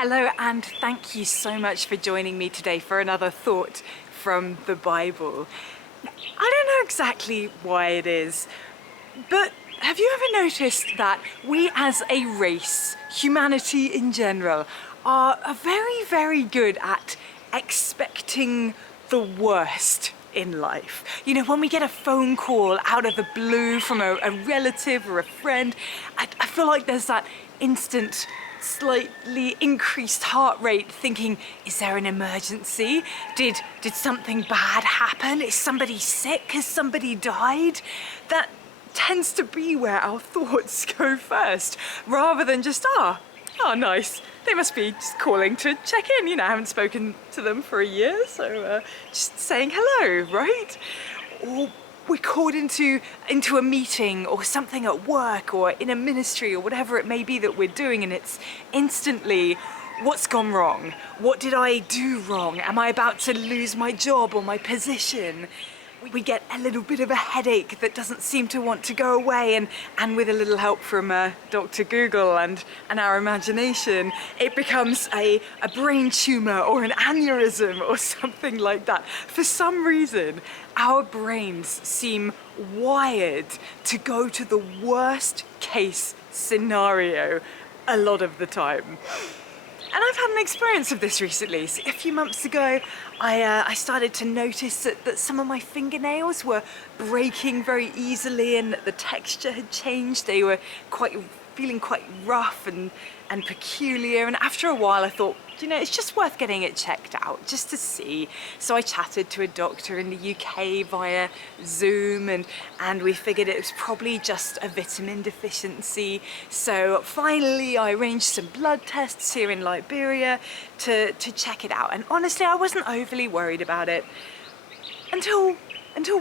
Hello, and thank you so much for joining me today for another thought from the Bible. I don't know exactly why it is, but have you ever noticed that we as a race, humanity in general, are very, very good at expecting the worst in life? You know, when we get a phone call out of the blue from a relative or a friend, I feel like there's that instant slightly increased heart rate thinking, is there an emergency? Did something bad happen? Is somebody sick? Has somebody died? That tends to be where our thoughts go first, rather than just, oh nice, they must be just calling to check in, you know, I haven't spoken to them for a year, so just saying hello, right? Or we're called into a meeting or something at work or in a ministry or whatever it may be that we're doing, and it's instantly, what's gone wrong? What did I do wrong? Am I about to lose my job or my position? We get a little bit of a headache that doesn't seem to want to go away, and with a little help from Dr. Google and our imagination, it becomes a brain tumor or an aneurysm or something like that. For some reason, our brains seem wired to go to the worst case scenario a lot of the time. And I've had an experience of this recently. So a few months ago, I started to notice that some of my fingernails were breaking very easily and that the texture had changed. They were feeling quite rough and peculiar. And after a while, I thought, you know, it's just worth getting it checked out just to see. So I chatted to a doctor in the UK via Zoom, and we figured it was probably just a vitamin deficiency. So finally I arranged some blood tests here in Liberia to check it out. And honestly, I wasn't overly worried about it until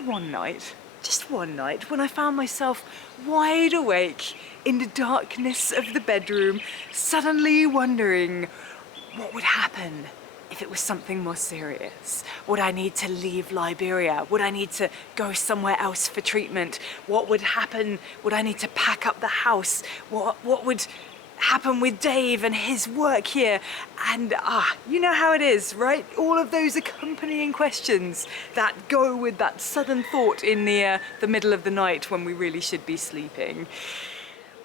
one night. Just one night, when I found myself wide awake in the darkness of the bedroom, suddenly wondering, what would happen if it was something more serious? Would I need to leave Liberia? Would I need to go somewhere else for treatment? What would happen? Would I need to pack up the house? What would happen with Dave and his work here? And you know how it is, right? All of those accompanying questions that go with that sudden thought in the middle of the night when we really should be sleeping.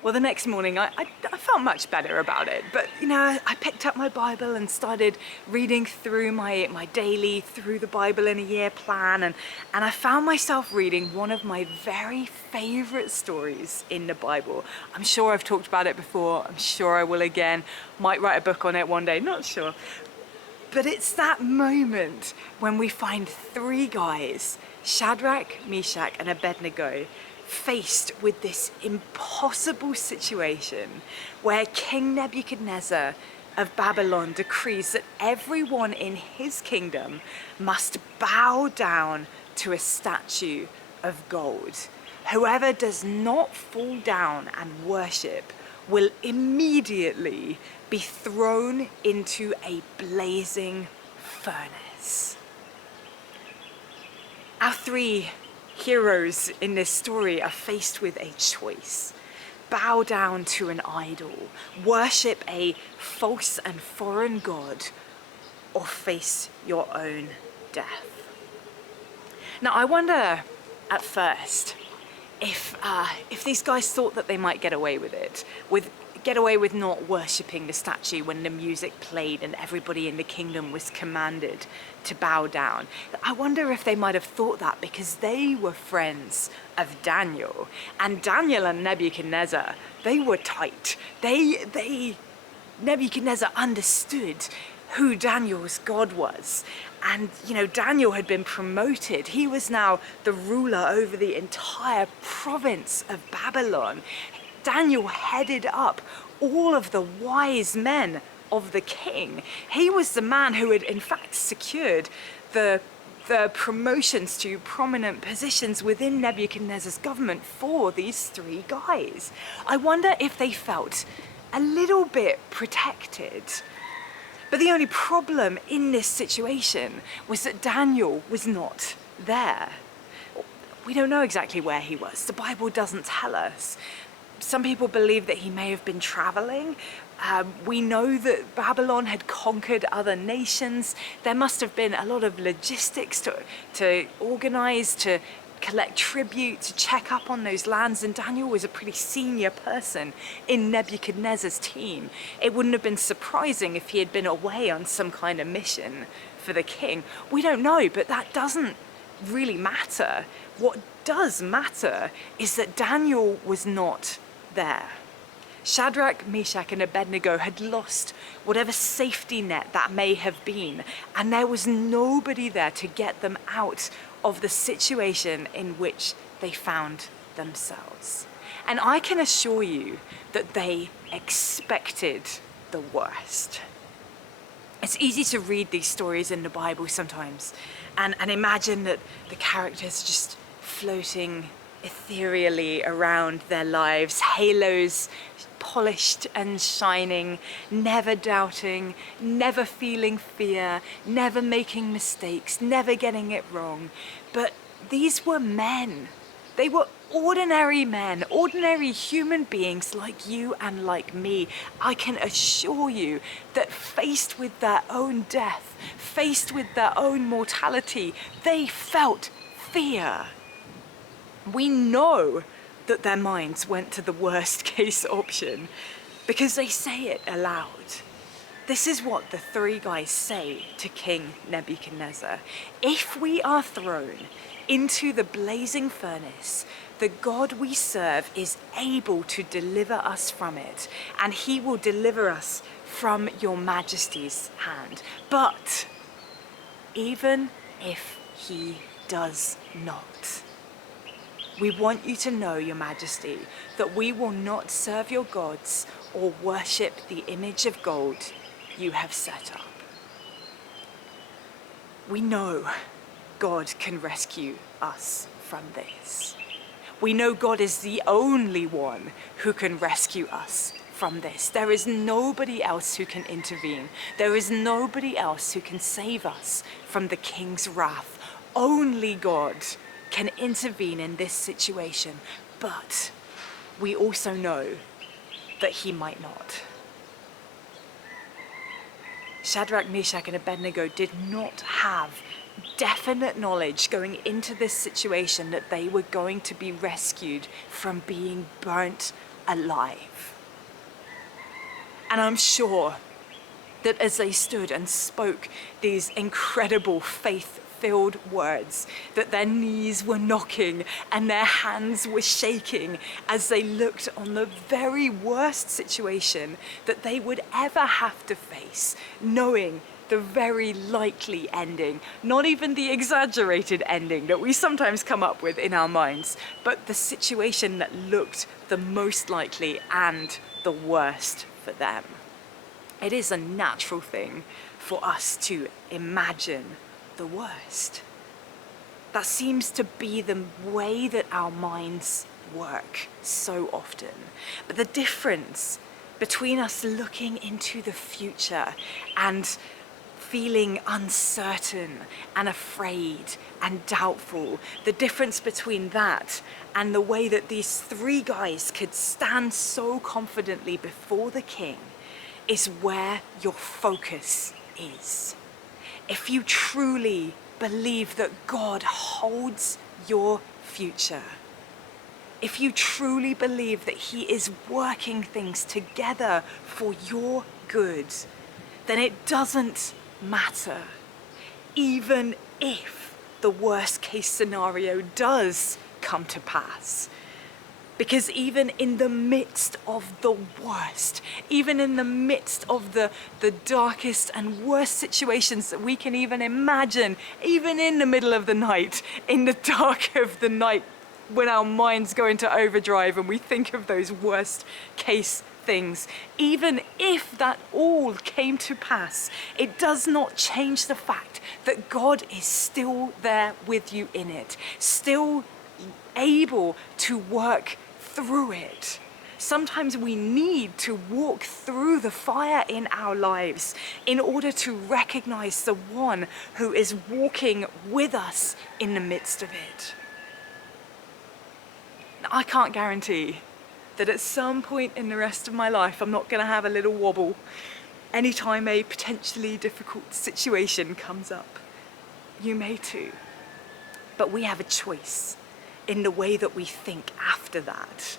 Well, the next morning I felt much better about it, but you know, I picked up my Bible and started reading through my daily Through the Bible in a Year plan, and I found myself reading one of my very favourite stories in the Bible. I'm sure I've talked about it before, I'm sure I will again, might write a book on it one day, not sure. But it's that moment when we find three guys, Shadrach, Meshach and Abednego, faced with this impossible situation where King Nebuchadnezzar of Babylon decrees that everyone in his kingdom must bow down to a statue of gold. Whoever does not fall down and worship will immediately be thrown into a blazing furnace. Our three heroes in this story are faced with a choice. Bow down to an idol, worship a false and foreign god, or face your own death. Now, I wonder at first if these guys thought that they might get away with it, get away with not worshipping the statue when the music played and everybody in the kingdom was commanded to bow down. I wonder if they might have thought that because they were friends of Daniel, and Daniel and Nebuchadnezzar, they were tight. Nebuchadnezzar understood who Daniel's God was. And, you know, Daniel had been promoted. He was now the ruler over the entire province of Babylon. Daniel headed up all of the wise men of the king. He was the man who had in fact secured the promotions to prominent positions within Nebuchadnezzar's government for these three guys. I wonder if they felt a little bit protected. But the only problem in this situation was that Daniel was not there. We don't know exactly where he was. The Bible doesn't tell us. Some people believe that he may have been traveling. We know that Babylon had conquered other nations. There must have been a lot of logistics to organize, to collect tribute, to check up on those lands, and Daniel was a pretty senior person in Nebuchadnezzar's team. It wouldn't have been surprising if he had been away on some kind of mission for the king. We don't know, but that doesn't really matter. What does matter is that Daniel was not there. Shadrach, Meshach, and Abednego had lost whatever safety net that may have been, and there was nobody there to get them out of the situation in which they found themselves. And I can assure you that they expected the worst. It's easy to read these stories in the Bible sometimes and imagine that the characters just floating ethereally around their lives, halos polished and shining, never doubting, never feeling fear, never making mistakes, never getting it wrong. But these were men. They were ordinary men, ordinary human beings like you and like me. I can assure you that faced with their own death, faced with their own mortality, they felt fear. We know that their minds went to the worst case option because they say it aloud. This is what the three guys say to King Nebuchadnezzar. If we are thrown into the blazing furnace, the God we serve is able to deliver us from it, and he will deliver us from your majesty's hand. But even if he does not, we want you to know, your majesty, that we will not serve your gods or worship the image of gold you have set up. We know God can rescue us from this. We know God is the only one who can rescue us from this. There is nobody else who can intervene. There is nobody else who can save us from the king's wrath. Only God can intervene in this situation, but we also know that he might not. Shadrach, Meshach, and Abednego did not have definite knowledge going into this situation that they were going to be rescued from being burnt alive. And I'm sure that as they stood and spoke these incredible faith-filled words, that their knees were knocking and their hands were shaking as they looked on the very worst situation that they would ever have to face, knowing the very likely ending, not even the exaggerated ending that we sometimes come up with in our minds, but the situation that looked the most likely and the worst for them. It is a natural thing for us to imagine the worst. That seems to be the way that our minds work so often. But the difference between us looking into the future and feeling uncertain and afraid and doubtful, the difference between that and the way that these three guys could stand so confidently before the king is where your focus is. If you truly believe that God holds your future, if you truly believe that he is working things together for your good, then it doesn't matter, even if the worst case scenario does come to pass. Because even in the midst of the worst, even in the midst of the darkest and worst situations that we can even imagine, even in the middle of the night, in the dark of the night, when our minds go into overdrive and we think of those worst case things, even if that all came to pass, it does not change the fact that God is still there with you in it, still able to work through it. Sometimes we need to walk through the fire in our lives in order to recognize the one who is walking with us in the midst of it. Now, I can't guarantee that at some point in the rest of my life, I'm not gonna have a little wobble anytime a potentially difficult situation comes up. You may too. But we have a choice in the way that we think after that.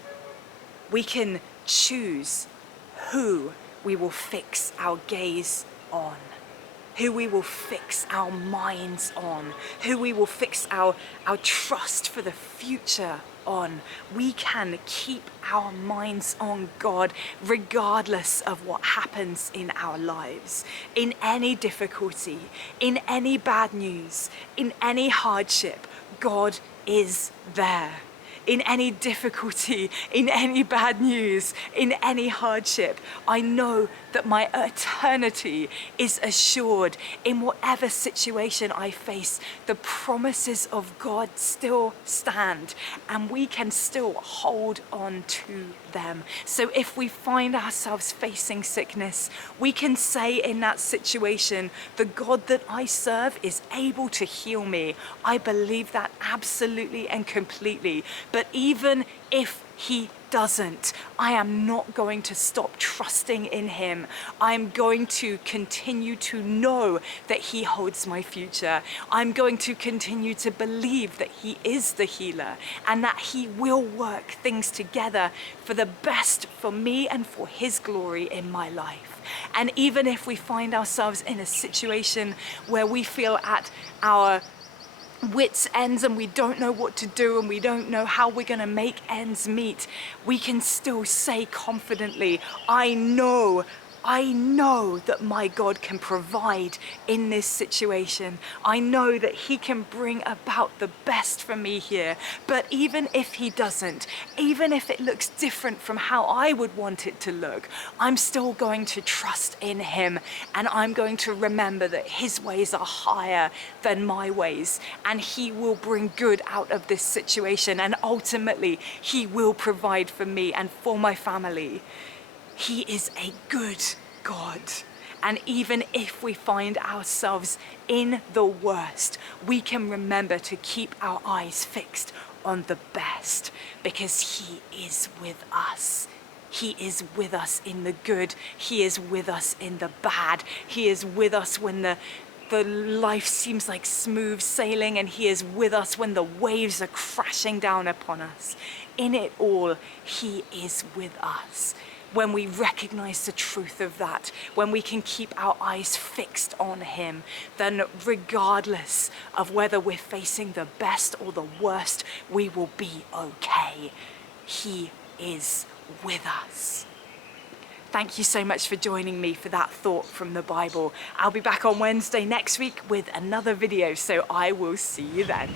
We can choose who we will fix our gaze on, who we will fix our minds on, who we will fix our trust for the future on. We can keep our minds on God regardless of what happens in our lives, in any difficulty, in any bad news, in any hardship. God is there. In any difficulty, in any bad news, in any hardship, I know that my eternity is assured. In whatever situation I face, the promises of God still stand, and we can still hold on to them. So if we find ourselves facing sickness, we can say in that situation, the God that I serve is able to heal me. I believe that absolutely and completely. But even if he doesn't, I am not going to stop trusting in him. I'm going to continue to know that he holds my future. I'm going to continue to believe that he is the healer and that he will work things together for the best for me and for his glory in my life. And even if we find ourselves in a situation where we feel at our wits' ends and we don't know what to do and we don't know how we're going to make ends meet, we can still say confidently, I know that my God can provide in this situation. I know that he can bring about the best for me here. But even if he doesn't, even if it looks different from how I would want it to look, I'm still going to trust in him, and I'm going to remember that his ways are higher than my ways, and he will bring good out of this situation, and ultimately he will provide for me and for my family. He is a good God. And even if we find ourselves in the worst, we can remember to keep our eyes fixed on the best, because he is with us. He is with us in the good. He is with us in the bad. He is with us when the life seems like smooth sailing, and he is with us when the waves are crashing down upon us. In it all, he is with us. When we recognize the truth of that, when we can keep our eyes fixed on him, then regardless of whether we're facing the best or the worst, we will be okay. He is with us. Thank you so much for joining me for that thought from the Bible. I'll be back on Wednesday next week with another video, so I will see you then.